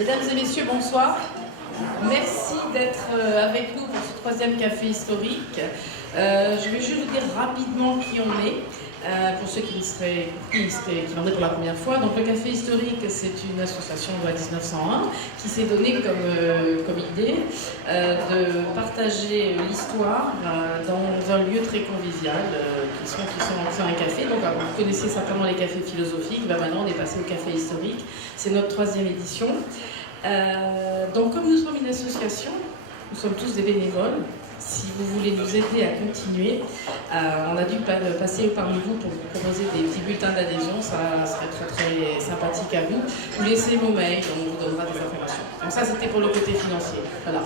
Mesdames et messieurs, bonsoir. Merci d'être avec nous pour ce troisième café historique. Je vais juste vous dire rapidement qui on est, pour ceux qui viendraient pour la première fois. Donc le café historique, c'est une association de 1901 qui s'est donnée comme idée de partager l'histoire dans un lieu très convivial qui sont un café. Donc vous connaissez certainement les cafés philosophiques. Maintenant on est passé au café historique. C'est notre troisième édition. Donc comme nous sommes une association, nous sommes tous des bénévoles. Si vous voulez nous aider à continuer, on a dû passer parmi vous pour vous proposer des petits bulletins d'adhésion, ça serait très très sympathique à vous. Vous laissez vos mails, on vous donnera des informations. Donc ça c'était pour le côté financier. Voilà.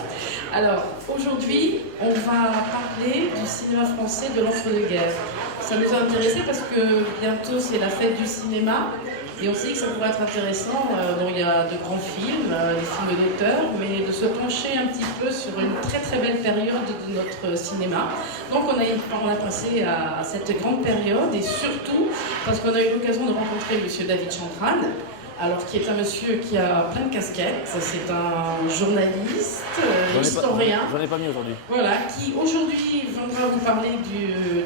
Alors aujourd'hui, on va parler du cinéma français de l'entre-deux-guerres. Ça nous a intéressé parce que bientôt c'est la fête du cinéma. Et on s'est dit que ça pourrait être intéressant, donc il y a de grands films, des films d'auteur, mais de se pencher un petit peu sur une très très belle période de notre cinéma. Donc on a pensé à cette grande période et surtout parce qu'on a eu l'occasion de rencontrer monsieur David Chantran, alors qui est un monsieur qui a plein de casquettes, c'est un journaliste, historien. J'en ai pas mis aujourd'hui. Voilà, qui aujourd'hui viendra vous parler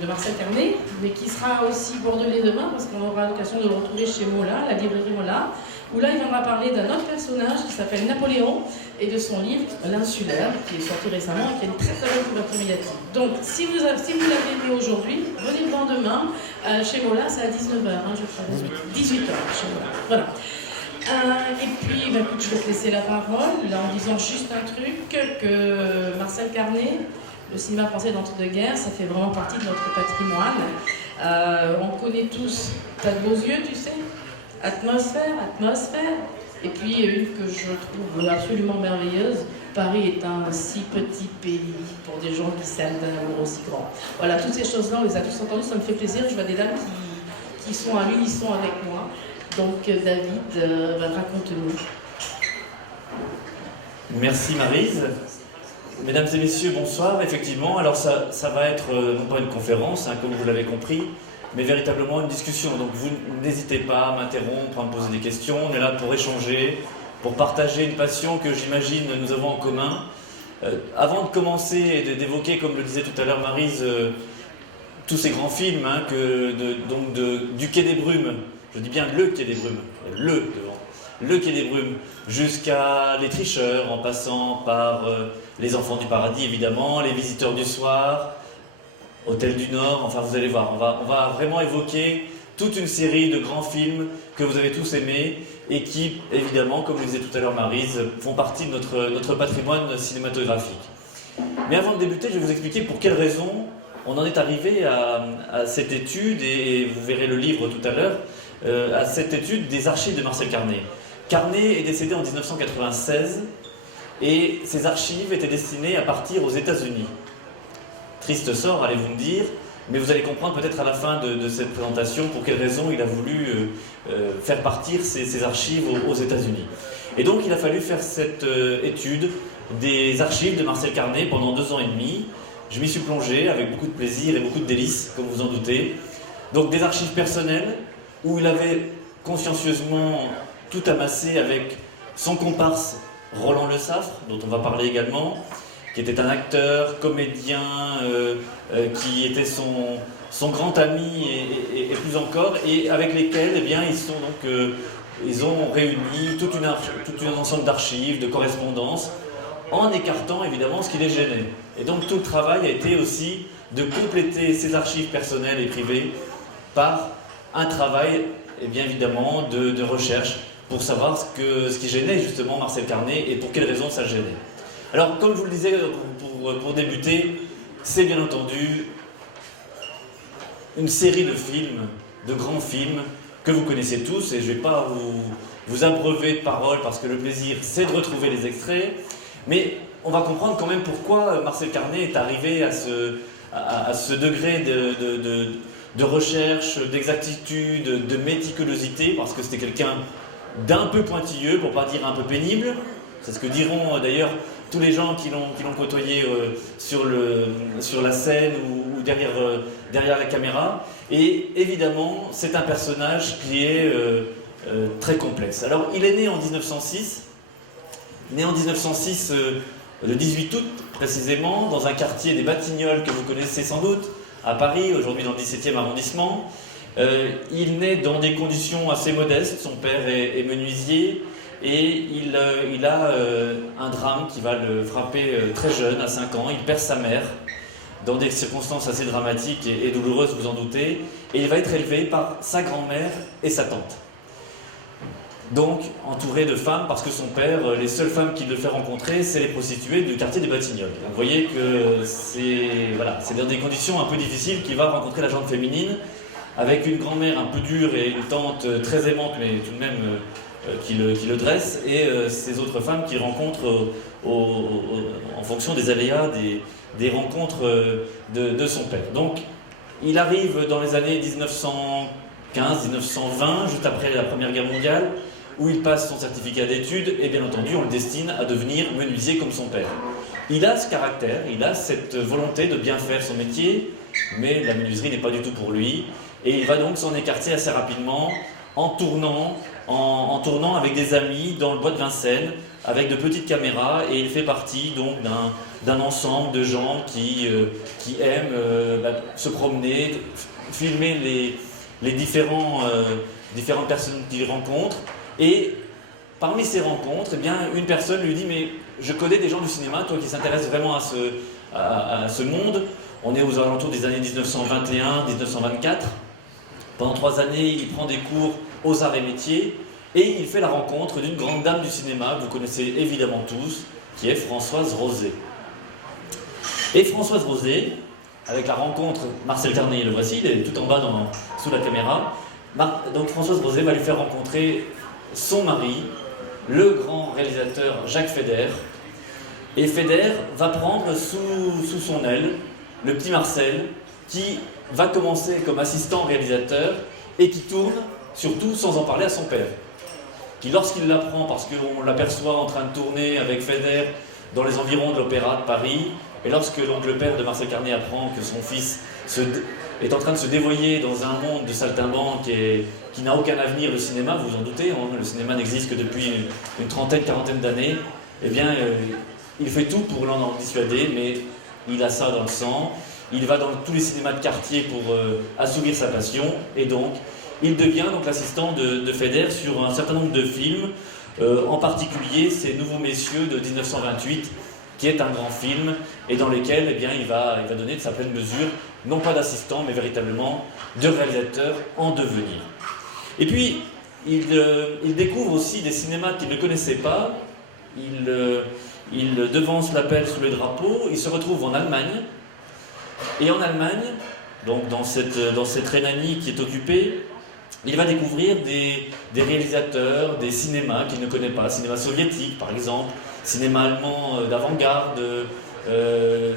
de Marcel Carné, mais qui sera aussi bordelais demain, parce qu'on aura l'occasion de le retrouver chez Mola, la librairie Mola, où là il viendra parler d'un autre personnage qui s'appelle Napoléon, et de son livre L'Insulaire, qui est sorti récemment et qui a une très très belle couverture médiatique. Donc si vous l'avez aimé aujourd'hui, venez le voir demain, chez Mola, c'est à 19h, je crois, 18h chez Mola. Voilà. Et puis, écoute, je vais te laisser la parole, là, en disant juste un truc, que Marcel Carné, le cinéma français d'entre-deux-guerres, ça fait vraiment partie de notre patrimoine. On connaît tous T'as de beaux yeux, tu sais, atmosphère. Et puis, une que je trouve absolument merveilleuse, Paris est un si petit pays pour des gens qui s'aiment d'un amour aussi grand. Voilà, toutes ces choses-là, on les a tous entendues, ça me fait plaisir. Je vois des dames qui sont à l'unisson avec moi. Donc David, raconte-nous. Merci Maryse. Mesdames et messieurs, bonsoir. Effectivement, alors ça va être non pas une conférence, comme vous l'avez compris, mais véritablement une discussion. Donc vous n'hésitez pas à m'interrompre, à me poser des questions. On est là pour échanger, pour partager une passion que j'imagine nous avons en commun. Avant de commencer et d'évoquer, comme le disait tout à l'heure Maryse, tous ces grands films, du Quai des Brumes, je dis bien le Quai des Brumes, le Quai des Brumes, jusqu'à Les Tricheurs, en passant par Les Enfants du Paradis évidemment, Les Visiteurs du Soir, Hôtel du Nord, enfin vous allez voir, on va vraiment évoquer toute une série de grands films que vous avez tous aimés et qui, évidemment, comme le disait tout à l'heure Maryse, font partie de notre patrimoine cinématographique. Mais avant de débuter, je vais vous expliquer pour quelles raisons on en est arrivé à cette étude, et vous verrez le livre tout à l'heure, à cette étude des archives de Marcel Carné. Carné est décédé en 1996 et ses archives étaient destinées à partir aux États-Unis. Triste sort, allez-vous me dire, mais vous allez comprendre peut-être à la fin de cette présentation pour quelles raisons il a voulu faire partir ses archives aux États-Unis. Et donc il a fallu faire cette étude des archives de Marcel Carné pendant 2 ans et demi. Je m'y suis plongé avec beaucoup de plaisir et beaucoup de délices, comme vous en doutez. Donc des archives personnelles, où il avait consciencieusement tout amassé avec son comparse Roland Le Saffre, dont on va parler également, qui était un acteur, comédien, qui était son grand ami et plus encore, et avec lesquels ils ont réuni tout un ensemble d'archives, de correspondances, en écartant évidemment ce qui les gênait. Et donc tout le travail a été aussi de compléter ces archives personnelles et privées par un travail, bien évidemment, de recherche pour savoir ce qui gênait justement Marcel Carné et pour quelles raisons ça gênait. Alors, comme je vous le disais, pour débuter, c'est bien entendu une série de films, de grands films, que vous connaissez tous, et je ne vais pas vous abreuver de paroles parce que le plaisir, c'est de retrouver les extraits, mais on va comprendre quand même pourquoi Marcel Carné est arrivé à ce degré de recherche, d'exactitude, de méticulosité, parce que c'était quelqu'un d'un peu pointilleux, pour ne pas dire un peu pénible. C'est ce que diront d'ailleurs tous les gens qui l'ont côtoyé sur la scène ou derrière la caméra. Et évidemment, c'est un personnage qui est très complexe. Alors, il est né en 1906, né en 1906, le 18 août précisément, dans un quartier des Batignolles que vous connaissez sans doute, à Paris, aujourd'hui dans le 17e arrondissement. Il naît dans des conditions assez modestes, son père est menuisier, et il a un drame qui va le frapper très jeune, à 5 ans. Il perd sa mère dans des circonstances assez dramatiques et douloureuses, vous en doutez, et il va être élevé par sa grand-mère et sa tante. Donc entouré de femmes, parce que son père, les seules femmes qu'il le fait rencontrer, c'est les prostituées du quartier des Batignolles. Donc vous voyez que c'est dans des conditions un peu difficiles qu'il va rencontrer la gente féminine, avec une grand-mère un peu dure et une tante très aimante, mais tout de même qui le dresse, et ces autres femmes qu'il rencontre en fonction des aléas des rencontres de son père. Donc il arrive dans les années 1915-1920, juste après la Première Guerre mondiale, où il passe son certificat d'études, et bien entendu on le destine à devenir menuisier comme son père. Il a ce caractère, il a cette volonté de bien faire son métier, mais la menuiserie n'est pas du tout pour lui, et il va donc s'en écarter assez rapidement en tournant avec des amis dans le bois de Vincennes, avec de petites caméras, et il fait partie donc d'un ensemble de gens qui aiment se promener, filmer les différentes personnes qu'il rencontre. Et parmi ces rencontres, eh bien, une personne lui dit « Mais je connais des gens du cinéma, toi qui s'intéresse vraiment à ce monde. » On est aux alentours des années 1921-1924. Pendant 3 années, il prend des cours aux arts et métiers, et il fait la rencontre d'une grande dame du cinéma, que vous connaissez évidemment tous, qui est Françoise Rosé. Et Françoise Rosé, avec la rencontre, Marcel Carné, le voici, il est tout en bas sous la caméra. Donc Françoise Rosé va lui faire rencontrer son mari, le grand réalisateur Jacques Feder. Et Feder va prendre sous son aile le petit Marcel, qui va commencer comme assistant réalisateur et qui tourne, surtout sans en parler à son père. Qui, lorsqu'il l'apprend, parce qu'on l'aperçoit en train de tourner avec Feder dans les environs de l'Opéra de Paris, et lorsque donc, le père de Marcel Carné apprend que son fils est en train de se dévoyer dans un monde de saltimbanque qui n'a aucun avenir, le cinéma, vous vous en doutez, hein, le cinéma n'existe que depuis une trentaine, quarantaine d'années, eh bien, il fait tout pour l'en dissuader, mais il a ça dans le sang. Il va dans tous les cinémas de quartier pour assouvir sa passion, et donc il devient donc l'assistant de Feder sur un certain nombre de films, en particulier Ces Nouveaux Messieurs de 1928, qui est un grand film, et dans lequel eh bien, il va donner de sa pleine mesure, non pas d'assistant, mais véritablement de réalisateur en devenir. Et puis, il découvre aussi des cinémas qu'il ne connaissait pas, il devance l'appel sous les drapeaux, il se retrouve en Allemagne, et en Allemagne, donc dans cette Rhénanie qui est occupée, il va découvrir des réalisateurs, des cinémas qu'il ne connaît pas, cinéma soviétique par exemple, cinéma allemand d'avant-garde,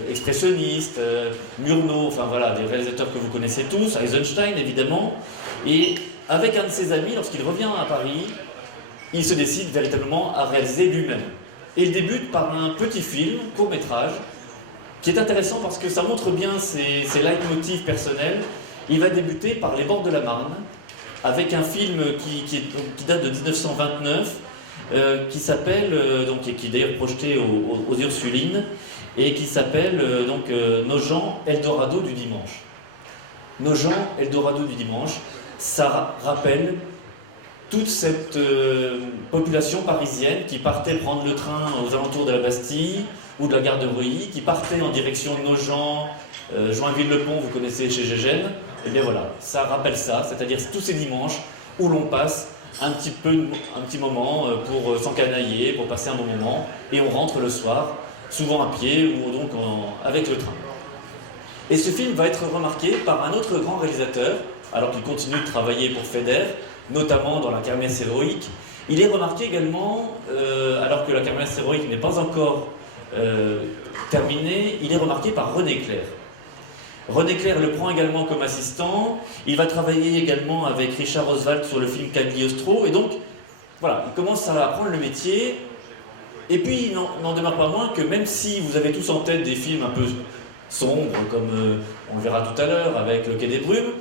expressionniste, Murnau, enfin voilà, des réalisateurs que vous connaissez tous, Eisenstein évidemment, et avec un de ses amis, lorsqu'il revient à Paris, il se décide véritablement à réaliser lui-même. Et il débute par un petit film, court-métrage, qui est intéressant parce que ça montre bien ses leitmotifs personnels. Il va débuter par Les Bords de la Marne, avec un film qui date de 1929, qui s'appelle, qui est d'ailleurs projeté aux Ursulines, et qui s'appelle Nogent, Eldorado du dimanche. Nogent, Eldorado du dimanche, ça rappelle toute cette population parisienne qui partait prendre le train aux alentours de la Bastille ou de la gare de Reuilly, qui partait en direction de Nogent, Joinville-le-Pont, vous connaissez chez Gégène, et bien voilà, ça rappelle ça, c'est-à-dire tous ces dimanches où l'on passe un petit moment pour s'encanailler, pour passer un bon moment, et on rentre le soir, souvent à pied ou donc avec le train. Et ce film va être remarqué par un autre grand réalisateur, alors qu'il continue de travailler pour Feder, notamment dans La Kermesse héroïque. Il est remarqué également, alors que La Kermesse héroïque n'est pas encore terminée, il est remarqué par René Clair. René Clair le prend également comme assistant, il va travailler également avec Richard Oswald sur le film Cagliostro, et donc, voilà, il commence à apprendre le métier, et puis il n'en demeure pas moins que même si vous avez tous en tête des films un peu sombres, comme on le verra tout à l'heure avec Le Quai des Brumes,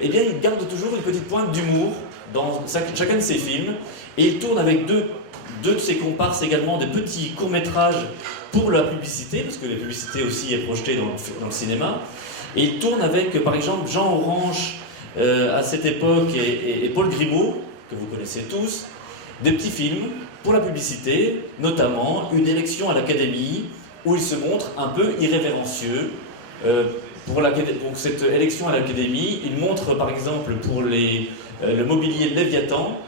eh bien il garde toujours une petite pointe d'humour dans chacun de ses films, et il tourne avec deux deux de ses comparses également des petits courts-métrages pour la publicité, parce que la publicité aussi est projetée dans le cinéma. Et il tourne avec, par exemple, Jean Orange à cette époque et Paul Grimaud, que vous connaissez tous, des petits films pour la publicité, notamment une élection à l'Académie, où il se montre un peu irrévérencieux. Pour cette élection à l'Académie, il montre par exemple pour le mobilier de Léviathan,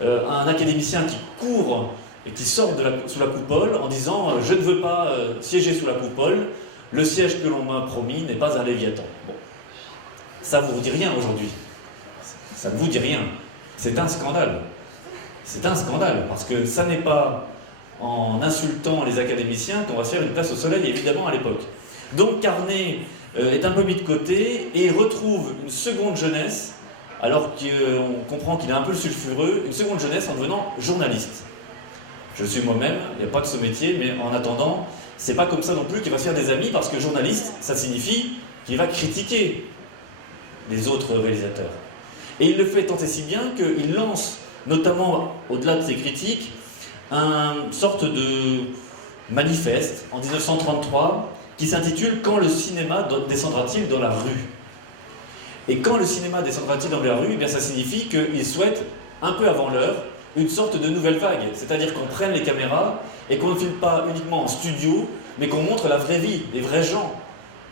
un académicien qui court et qui sort sous la coupole en disant « Je ne veux pas siéger sous la coupole, le siège que l'on m'a promis n'est pas un Léviathan. » Bon. Ça ne vous dit rien aujourd'hui. Ça ne vous dit rien. C'est un scandale. C'est un scandale, parce que ça n'est pas en insultant les académiciens qu'on va se faire une place au soleil, évidemment, à l'époque. Donc Carnet est un peu mis de côté et il retrouve une seconde jeunesse, alors qu'on comprend qu'il est un peu sulfureux, une seconde jeunesse en devenant journaliste. Je suis moi-même, il n'y a pas de ce métier, mais en attendant, c'est pas comme ça non plus qu'il va se faire des amis, parce que journaliste, ça signifie qu'il va critiquer les autres réalisateurs. Et il le fait tant et si bien qu'il lance, notamment au-delà de ses critiques, une sorte de manifeste en 1933 qui s'intitule « Quand le cinéma descendra-t-il dans la rue ?» Et quand le cinéma descendra-t-il dans la rue, eh bien ça signifie qu'il souhaite, un peu avant l'heure, une sorte de nouvelle vague. C'est-à-dire qu'on prenne les caméras et qu'on ne filme pas uniquement en studio, mais qu'on montre la vraie vie, les vrais gens.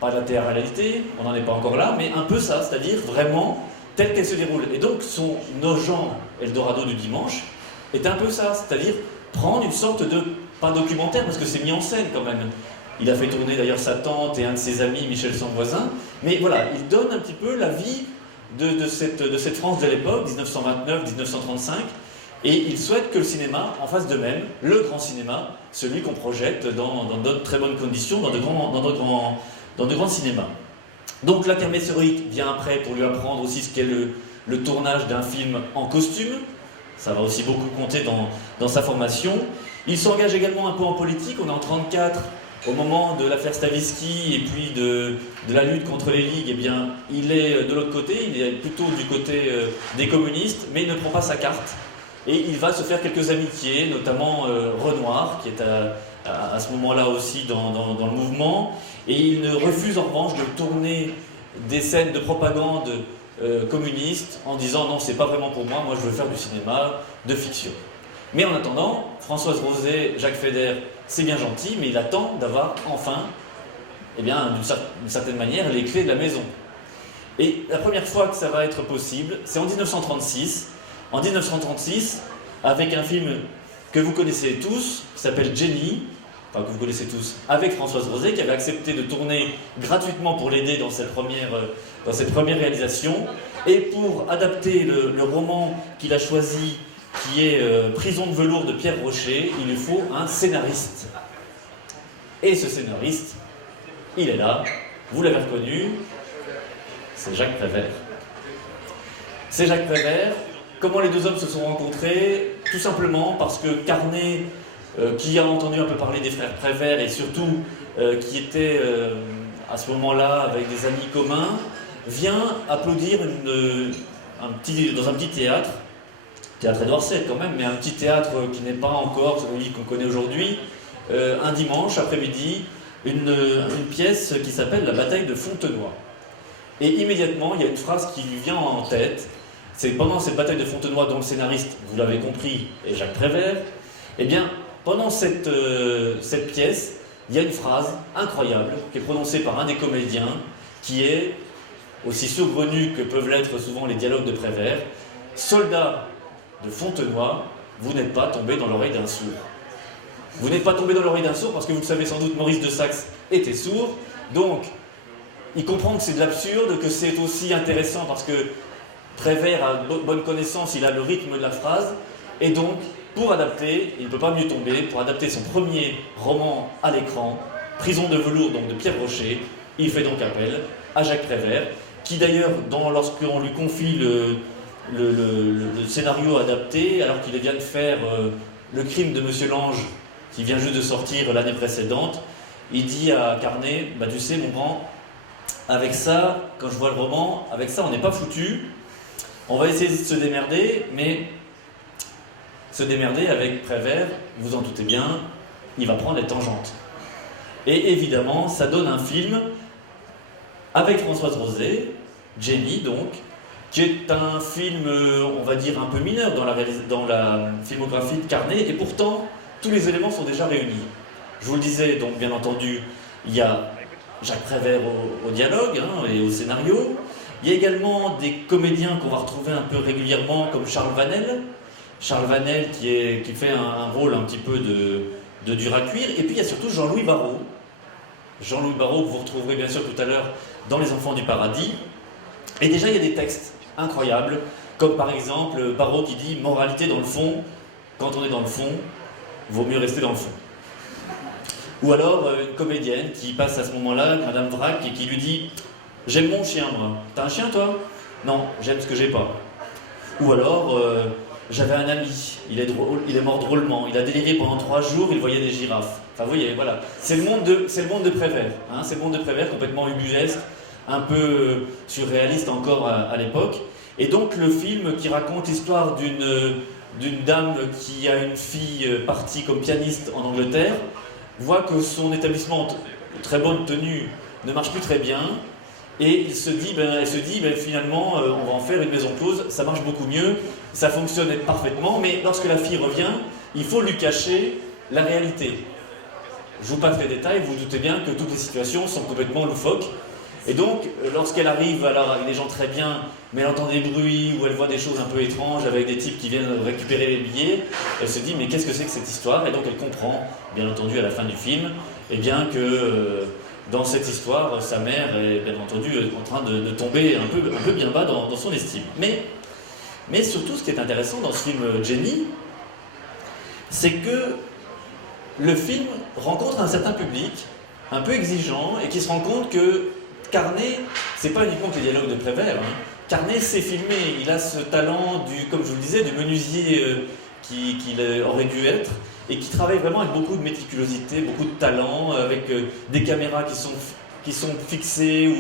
Pas de la télé-réalité, on n'en est pas encore là, mais un peu ça, c'est-à-dire vraiment telle qu'elle se déroule. Et donc son Nogent Eldorado du dimanche est un peu ça, c'est-à-dire prendre une sorte de, pas documentaire, parce que c'est mis en scène quand même. Il a fait tourner d'ailleurs sa tante et un de ses amis, Michel Samvoisin, mais voilà, il donne un petit peu la vie de cette France de l'époque, 1929-1935, et il souhaite que le cinéma en fasse de même, le grand cinéma, celui qu'on projette dans de très bonnes conditions, dans de grands cinémas. Donc la kermesse héroïque vient après pour lui apprendre aussi ce qu'est le tournage d'un film en costume. Ça va aussi beaucoup compter dans sa formation. Il s'engage également un peu en politique. On est en 1934, au moment de l'affaire Stavisky et puis de la lutte contre les ligues. Eh bien, il est de l'autre côté, il est plutôt du côté des communistes, mais il ne prend pas sa carte. Et il va se faire quelques amitiés, notamment Renoir, qui est à ce moment-là aussi dans le mouvement. Et il ne refuse en revanche de tourner des scènes de propagande communiste en disant non, c'est pas vraiment pour moi, moi je veux faire du cinéma de fiction. Mais en attendant, Françoise Rosé, Jacques Feder, c'est bien gentil, mais il attend d'avoir enfin, eh bien, d'une certaine manière, les clés de la maison. Et la première fois que ça va être possible, c'est en 1936. En 1936, avec un film que vous connaissez tous, qui s'appelle Jenny, enfin que vous connaissez tous, avec Françoise Rosé, qui avait accepté de tourner gratuitement pour l'aider dans cette première réalisation, et pour adapter le roman qu'il a choisi, qui est Prison de velours de Pierre Rocher, il lui faut un scénariste. Et ce scénariste, il est là, vous l'avez reconnu, c'est Jacques Prévert. C'est Jacques Prévert. Comment les deux hommes se sont rencontrés? Tout simplement parce que Carnet, qui a entendu un peu parler des frères Prévert et surtout qui était à ce moment-là avec des amis communs, vient applaudir dans un petit théâtre Édouard VII quand même, mais un petit théâtre qui n'est pas encore celui qu'on connaît aujourd'hui, un dimanche après-midi, une pièce qui s'appelle La bataille de Fontenoy. Et immédiatement, il y a une phrase qui lui vient en tête. C'est pendant cette bataille de Fontenoy, dont le scénariste, vous l'avez compris, est Jacques Prévert. Eh bien, pendant cette pièce, il y a une phrase incroyable qui est prononcée par un des comédiens, qui est aussi saugrenu que peuvent l'être souvent les dialogues de Prévert. « Soldats de Fontenoy, vous n'êtes pas tombés dans l'oreille d'un sourd. » Vous n'êtes pas tombé dans l'oreille d'un sourd parce que vous le savez sans doute, Maurice de Saxe était sourd. Donc, il comprend que c'est de l'absurde, que c'est aussi intéressant parce que Prévert a bonne connaissance, il a le rythme de la phrase. Et donc, pour adapter, il ne peut pas mieux tomber, pour adapter son premier roman à l'écran, Prison de velours donc de Pierre Rocher, il fait donc appel à Jacques Prévert, qui d'ailleurs, lorsqu'on lui confie le scénario adapté, alors qu'il vient de faire Le crime de Monsieur Lange, qui vient juste de sortir l'année précédente, il dit à Carnet, bah tu sais mon grand, avec ça, quand je vois le roman, avec ça on n'est pas foutu, on va essayer de se démerder, mais se démerder avec Prévert, vous en doutez bien, il va prendre les tangentes. Et évidemment, ça donne un film avec Françoise Rosé, Jenny donc, qui est un film, on va dire, un peu mineur dans la filmographie de Carnet, et pourtant, tous les éléments sont déjà réunis. Je vous le disais, donc bien entendu, il y a Jacques Prévert au dialogue et au scénario. Il y a également des comédiens qu'on va retrouver un peu régulièrement, comme Charles Vanel. Charles Vanel qui fait un rôle un petit peu de dur à cuire. Et puis il y a surtout Jean-Louis Barrault. Jean-Louis Barrault que vous retrouverez bien sûr tout à l'heure dans Les Enfants du Paradis. Et déjà il y a des textes incroyables, comme par exemple Barrault qui dit « Moralité dans le fond, quand on est dans le fond, vaut mieux rester dans le fond ». Ou alors une comédienne qui passe à ce moment-là, Madame Vrac, et qui lui dit « J'aime mon chien, moi. T'as un chien, toi ?»« Non, j'aime ce que j'ai pas. » Ou alors « J'avais un ami, il est mort drôlement, il a déliré pendant 3 jours, il voyait des girafes. » Enfin, vous voyez, voilà. C'est le monde de Prévert. C'est le monde de Prévert, complètement ubuesque, un peu surréaliste encore à l'époque. Et donc, le film qui raconte l'histoire d'une dame qui a une fille partie comme pianiste en Angleterre, voit que son établissement très bonne tenue ne marche plus très bien, et elle se dit finalement on va en faire une maison close, ça marche beaucoup mieux, ça fonctionne parfaitement, mais lorsque la fille revient, il faut lui cacher la réalité. Je vous passe les détails, vous, vous doutez bien que toutes les situations sont complètement loufoques, et donc lorsqu'elle arrive alors avec des gens très bien, mais elle entend des bruits ou elle voit des choses un peu étranges avec des types qui viennent récupérer les billets, elle se dit mais qu'est-ce que c'est que cette histoire? Et donc elle comprend, bien entendu à la fin du film, eh bien que dans cette histoire, sa mère est bien entendu en train de tomber un peu bien bas dans son estime. Mais surtout ce qui est intéressant dans ce film Jenny, c'est que le film rencontre un certain public, un peu exigeant, et qui se rend compte que Carnet, c'est pas uniquement que les dialogues de Prévert. Carnet sait filmer, il a ce talent comme je vous le disais, du menuisier qu'il aurait dû être, et qui travaille vraiment avec beaucoup de méticulosité, beaucoup de talent, avec des caméras qui sont fixées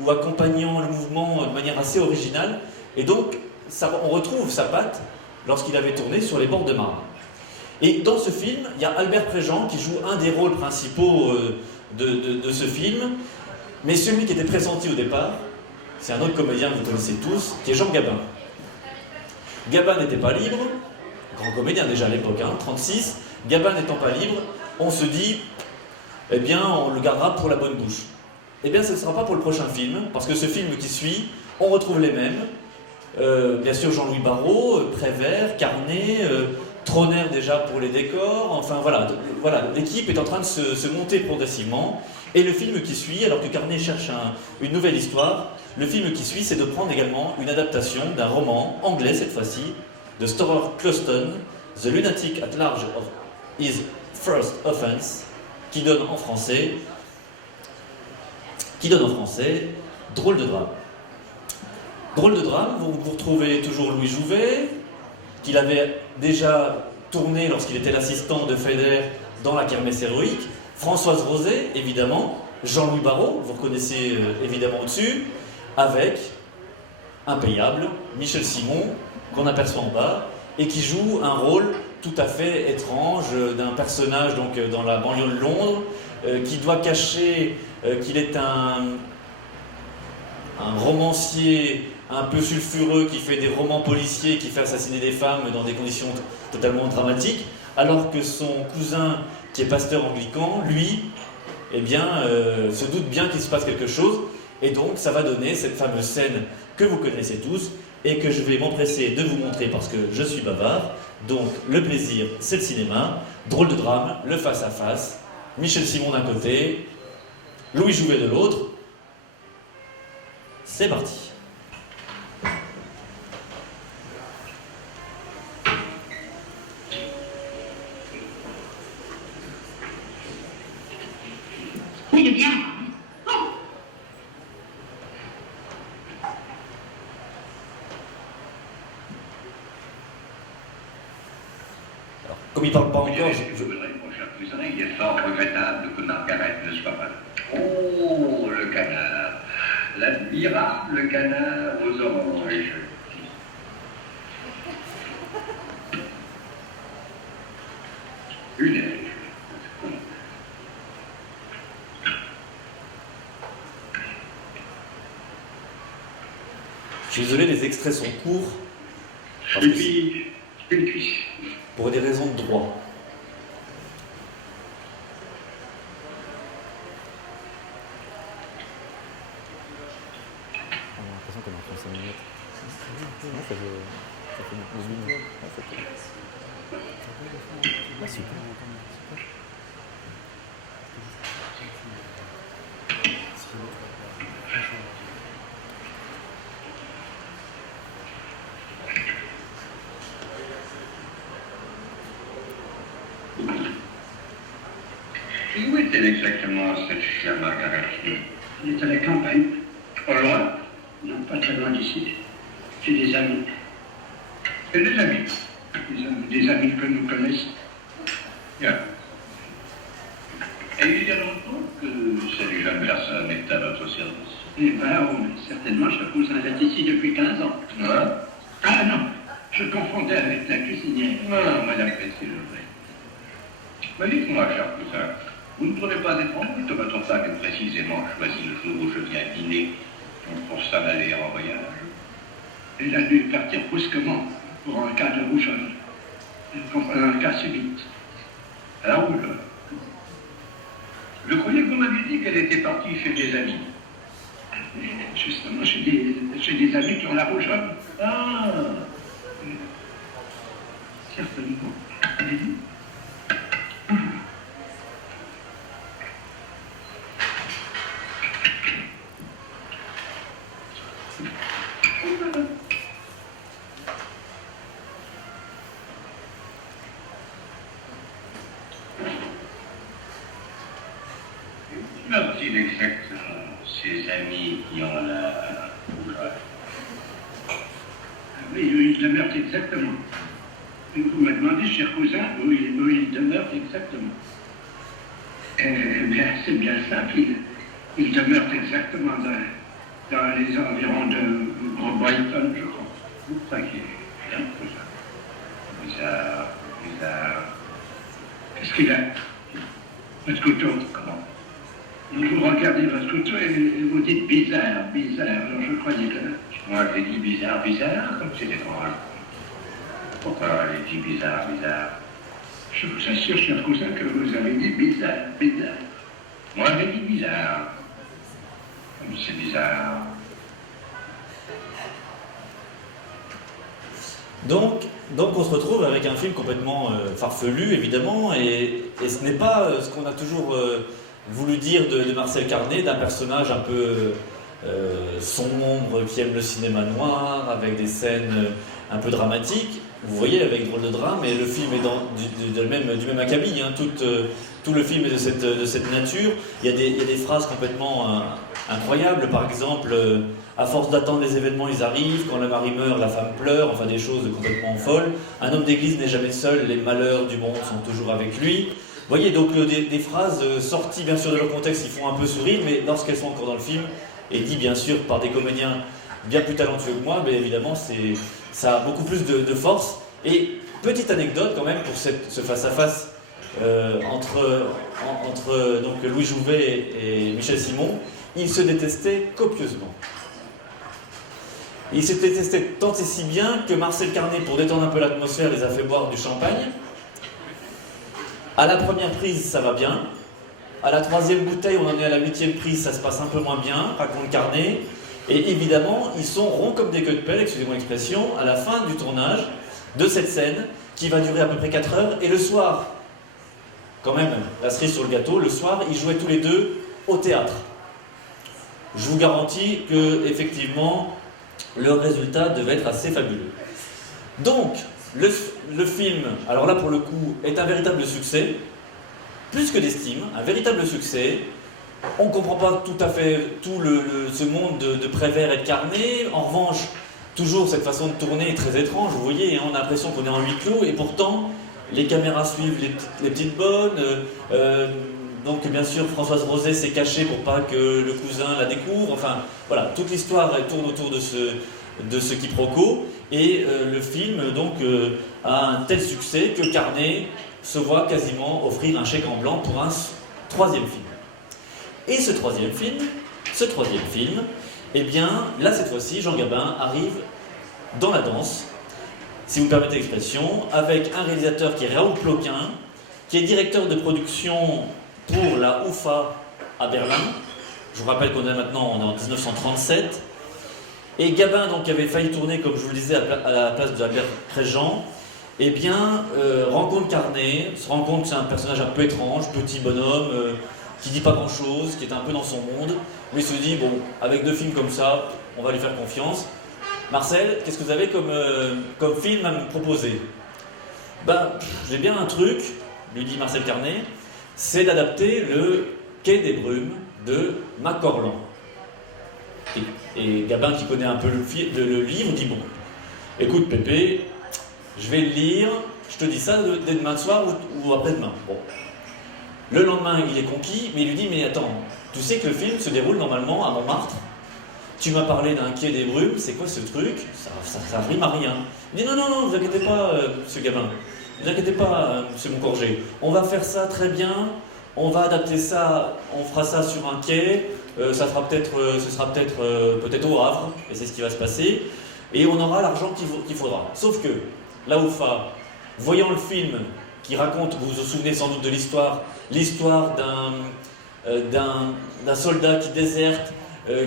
ou accompagnant le mouvement de manière assez originale. Et donc, on retrouve sa patte lorsqu'il avait tourné sur les bords de Marne. Et dans ce film, il y a Albert Préjean qui joue un des rôles principaux de ce film. Mais celui qui était pressenti au départ, c'est un autre comédien que vous connaissez tous, qui est Jean Gabin. Gabin n'était pas libre, grand comédien déjà à l'époque, 36. Gabin n'étant pas libre, on se dit, eh bien, on le gardera pour la bonne bouche. Eh bien, ce ne sera pas pour le prochain film, parce que ce film qui suit, on retrouve les mêmes. Bien sûr, Jean-Louis Barrault, Prévert, Carnet, Troner déjà pour les décors. Enfin voilà, l'équipe est en train de se monter progressivement. Et le film qui suit, alors que Carnet cherche une nouvelle histoire, le film qui suit, c'est de prendre également une adaptation d'un roman anglais cette fois-ci, de Storer Clouston, The Lunatic at Large of His First Offense, qui donne en français Drôle de drame. Drôle de drame, vous retrouvez toujours Louis Jouvet, qu'il avait déjà tourné lorsqu'il était l'assistant de Feder dans La Kermesse héroïque, Françoise Rosé, évidemment, Jean-Louis Barrault, vous reconnaissez évidemment au-dessus, avec Impayable, Michel Simon, qu'on aperçoit en bas, et qui joue un rôle tout à fait étrange d'un personnage donc, dans la banlieue de Londres, qui doit cacher qu'il est un romancier un peu sulfureux qui fait des romans policiers, qui fait assassiner des femmes dans des conditions totalement dramatiques, alors que son cousin, qui est pasteur anglican, lui, eh bien, se doute bien qu'il se passe quelque chose, et donc ça va donner cette fameuse scène que vous connaissez tous, et que je vais m'empresser de vous montrer parce que je suis bavard. Donc, le plaisir, c'est le cinéma, Drôle de drame, le face-à-face, Michel Simon d'un côté, Louis Jouvet de l'autre. C'est parti. Oui, bien. Alors, comme il ne parle pas encore, Je voudrais, mon cher cousin, il est fort regrettable que Margaret ne soit pas là. Oh, le canard. L'admirable canard aux oranges. Une. Je suis désolé, les extraits sont courts. Et puis, une cuisse. Pour des raisons de droit. On a l'impression qu'on est en 35 minutes. Non, ça fait 18 minutes. Ah, super. Et où est-elle exactement, cette chère Margaret? Elle est à la campagne. Au loin? Non, pas très loin d'ici. J'ai des amis. Et des amis? Des amis que nous connaissons. Bien. Et il y a longtemps que cette jeune personne est à votre service? Eh bien, certainement, cher cousin, elle est ici depuis 15 ans. Hein? Ah non, je confondais avec la cuisinière. Non, madame Plessis, je prie. Mais dites-moi, cher cousin, vous ne trouvez pas étrange que votre femme ait précisément choisi le jour où je viens dîner pour s'en aller en voyage? Elle a dû partir brusquement pour un cas de rougeole. Un cas subite. La rougeole. Je croyais que vous m'aviez dit qu'elle était partie chez des amis. Justement, chez des amis qui ont la rougeole. Ah! Certainement. Meurent-ils exactement ces amis qui ont la rougeole? Oui, ils demeurent exactement. Vous me demandez, cher cousin, où ils demeurent exactement. Eh bien, c'est bien simple. Ils demeurent exactement dans les environs de Brighton, je crois. Vous traquez, bien, cousin. Bizarre, bizarre. Qu'est-ce qu'il a? Votre couteau. Comment? Vous regardez votre couteau et vous dites bizarre, bizarre. Alors je croyais que... Moi, j'ai dit bizarre, bizarre, comme c'est étrange. Pourquoi j'ai dit bizarre, bizarre? Je vous assure, cher cousin, que vous avez dit bizarre, bizarre. Moi, j'ai dit bizarre. Comme c'est bizarre. Donc on se retrouve avec un film complètement farfelu, évidemment, et ce n'est pas ce qu'on a toujours voulu dire de Marcel Carné, d'un personnage un peu sombre, qui aime le cinéma noir, avec des scènes un peu dramatiques. Vous voyez, avec Drôle de drame, et le film est du même acabit, hein, tout le film est de cette nature. Il y a des phrases complètement incroyables, par exemple, à force d'attendre les événements, ils arrivent, quand le mari meurt, la femme pleure, enfin des choses complètement folles. Un homme d'église n'est jamais seul, les malheurs du monde sont toujours avec lui. Vous voyez, donc des phrases sorties bien sûr de leur contexte, ils font un peu sourire, mais lorsqu'elles sont encore dans le film, et dit bien sûr par des comédiens bien plus talentueux que moi, mais évidemment ça a beaucoup plus de force. Et petite anecdote quand même pour ce face-à-face entre donc Louis Jouvet et Michel Simon, ils se détestaient copieusement. Ils se détestaient tant et si bien que Marcel Carné, pour détendre un peu l'atmosphère, les a fait boire du champagne. À la première prise, ça va bien. À la troisième bouteille, on en est à la 8e prise, ça se passe un peu moins bien, raconte Carné. Et évidemment, ils sont ronds comme des queues de pelle, excusez-moi l'expression, à la fin du tournage de cette scène qui va durer à peu près 4 heures. Et le soir, quand même, la cerise sur le gâteau, le soir, ils jouaient tous les deux au théâtre. Je vous garantis que, effectivement, le résultat devait être assez fabuleux. Donc, le film, alors là pour le coup, est un véritable succès, plus que d'estime, un véritable succès. On ne comprend pas tout à fait tout ce monde de Prévert et de Carné. En revanche, toujours cette façon de tourner est très étrange, vous voyez, hein, on a l'impression qu'on est en huis clos, et pourtant, les caméras suivent les petites bonnes. Donc bien sûr, Françoise Roset s'est cachée pour pas que le cousin la découvre. Enfin, voilà, toute l'histoire tourne autour de ce quiproquo. Et le film donc a un tel succès que Carné se voit quasiment offrir un chèque en blanc pour un troisième film. Et ce troisième film, eh bien, là cette fois-ci, Jean Gabin arrive dans la danse, si vous me permettez l'expression, avec un réalisateur qui est Raoul Ploquin, qui est directeur de production pour la UFA à Berlin. Je vous rappelle qu'on est maintenant en 1937. Et Gabin, donc, qui avait failli tourner, comme je vous le disais, à la place d'Albert Préjean, eh bien, rencontre Carnet, se rend compte que c'est un personnage un peu étrange, petit bonhomme, qui dit pas grand-chose, qui est un peu dans son monde, mais il se dit, bon, avec 2 films comme ça, on va lui faire confiance. Marcel, qu'est-ce que vous avez comme film à me proposer? Ben, j'ai bien un truc, lui dit Marcel Carnet, c'est d'adapter le Quai des Brumes de Macorlan. Et Gabin, qui connaît un peu le livre, dit, bon, écoute Pépé, je vais le lire, je te dis ça dès demain soir ou après-demain. Bon. Le lendemain, il est conquis, mais il lui dit, mais attends, tu sais que le film se déroule normalement à Montmartre? Tu m'as parlé d'un Quai des Brumes, c'est quoi ce truc? Ça rime à rien. Il dit, non, ne vous inquiétez pas, monsieur Gabin, ne vous inquiétez pas, monsieur Moncorgé, on va faire ça très bien, on va adapter ça, on fera ça sur un quai, ce sera peut-être au Havre, et c'est ce qui va se passer, et on aura l'argent qu'il faudra. Sauf que, la UFA, voyant le film qui raconte, vous vous souvenez sans doute de l'histoire d'un soldat qui déserte,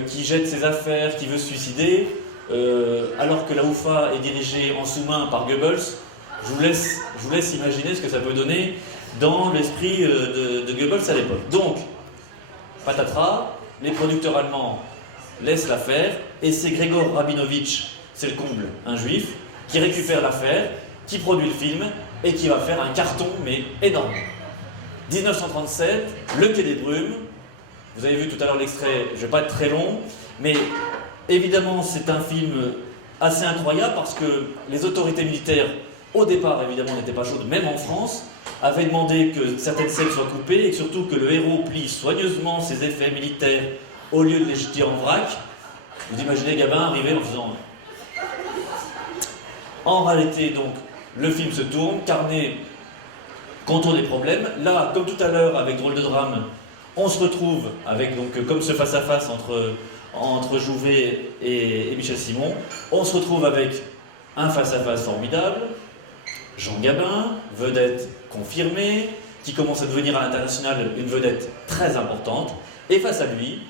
qui jette ses affaires, qui veut se suicider, alors que la UFA est dirigée en sous-main par Goebbels, je vous laisse imaginer ce que ça peut donner dans l'esprit de Goebbels à l'époque. Donc, patatras, les producteurs allemands laissent l'affaire, et c'est Grégor Rabinovitch, c'est le comble, un juif, qui récupère l'affaire, qui produit le film, et qui va faire un carton, mais énorme. 1937, Le Quai des Brumes, vous avez vu tout à l'heure l'extrait, je ne vais pas être très long, mais évidemment c'est un film assez incroyable parce que les autorités militaires, au départ évidemment n'étaient pas chaudes, même en France, avaient demandé que certaines scènes soient coupées et surtout que le héros plie soigneusement ses effets militaires au lieu de les jeter en vrac. Vous imaginez Gabin arriver en faisant... En réalité donc, le film se tourne, Carnet contourne les problèmes. Là, comme tout à l'heure avec Drôle de drame, on se retrouve avec, donc, comme ce face-à-face entre Jouvet et Michel Simon, on se retrouve avec un face-à-face formidable, Jean Gabin, vedette confirmée, qui commence à devenir à l'international une vedette très importante, et face à lui,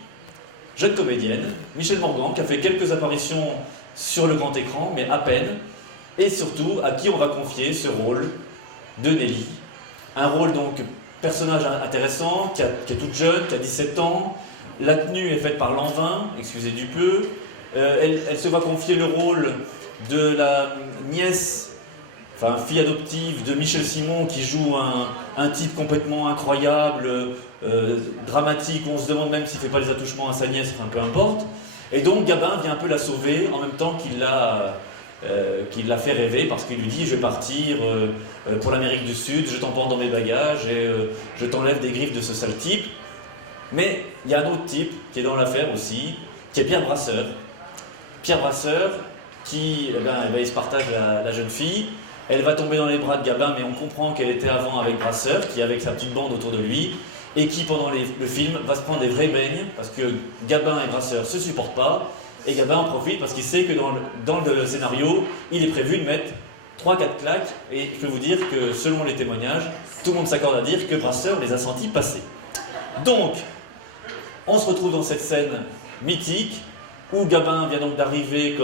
jeune comédienne, Michèle Morgan, qui a fait quelques apparitions sur le grand écran, mais à peine, et surtout à qui on va confier ce rôle de Nelly. Un rôle donc personnage intéressant, qui est toute jeune, qui a 17 ans. La tenue est faite par Lanvin, excusez du peu. Elle se va confier le rôle de la nièce, enfin fille adoptive de Michel Simon, qui joue un type complètement incroyable, dramatique, où on se demande même s'il ne fait pas les attouchements à sa nièce, enfin peu importe. Et donc Gabin vient un peu la sauver en même temps qu'il l'a fait rêver, parce qu'il lui dit je vais partir pour l'Amérique du Sud, je t'emporte dans mes bagages et je t'enlève des griffes de ce sale type. Mais il y a un autre type qui est dans l'affaire aussi, qui est Pierre Brasseur. Pierre Brasseur qui, il se partage la jeune fille, elle va tomber dans les bras de Gabin, mais on comprend qu'elle était avant avec Brasseur, qui est avec sa petite bande autour de lui, et qui pendant le film va se prendre des vrais beignes, parce que Gabin et Brasseur se supportent pas. Et Gabin en profite parce qu'il sait que dans le scénario, il est prévu de mettre 3-4 claques, et je peux vous dire que selon les témoignages, tout le monde s'accorde à dire que Brasseur les a sentis passer. Donc, on se retrouve dans cette scène mythique, où Gabin vient donc d'arriver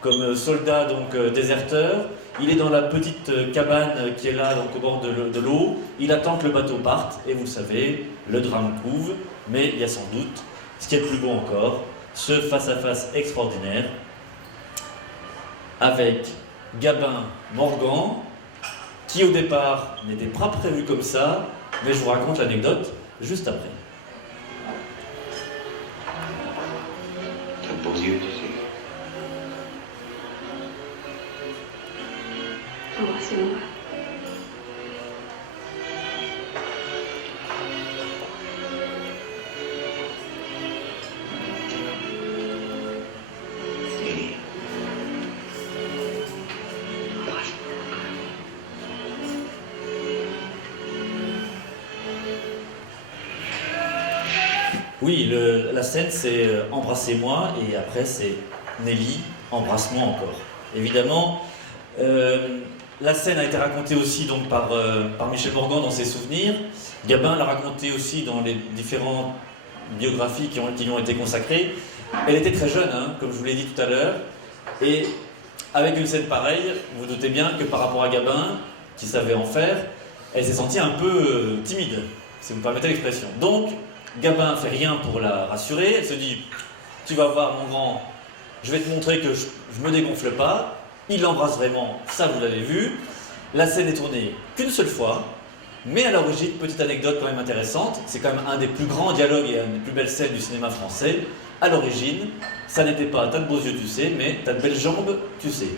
comme soldat déserteur. Il est dans la petite cabane qui est là donc, au bord de l'eau, il attend que le bateau parte, et vous le savez, le drame couve, mais il y a sans doute, ce qui est le plus beau encore, ce face-à-face extraordinaire avec Gabin-Morgan, qui au départ n'était pas prévu comme ça, mais je vous raconte l'anecdote juste après. T'as de beaux yeux, tu sais. Embrassez-moi. Oui, la scène c'est embrassez-moi et après c'est Nelly, embrasse-moi encore. Évidemment, la scène a été racontée aussi donc par Michel Morgan dans ses souvenirs. Gabin l'a racontée aussi dans les différentes biographies qui lui ont été consacrées. Elle était très jeune, hein, comme je vous l'ai dit tout à l'heure, et avec une scène pareille, vous doutez bien que par rapport à Gabin, qui savait en faire, elle s'est sentie un peu timide, si vous me permettez l'expression. Donc, Gabin fait rien pour la rassurer, elle se dit « Tu vas voir mon grand, je vais te montrer que je me dégonfle pas ». Il l'embrasse vraiment, ça vous l'avez vu. La scène est tournée qu'une seule fois, mais à l'origine, petite anecdote quand même intéressante, c'est quand même un des plus grands dialogues et une des plus belles scènes du cinéma français. À l'origine, ça n'était pas « T'as de beaux yeux, tu sais », mais « T'as de belles jambes, tu sais ».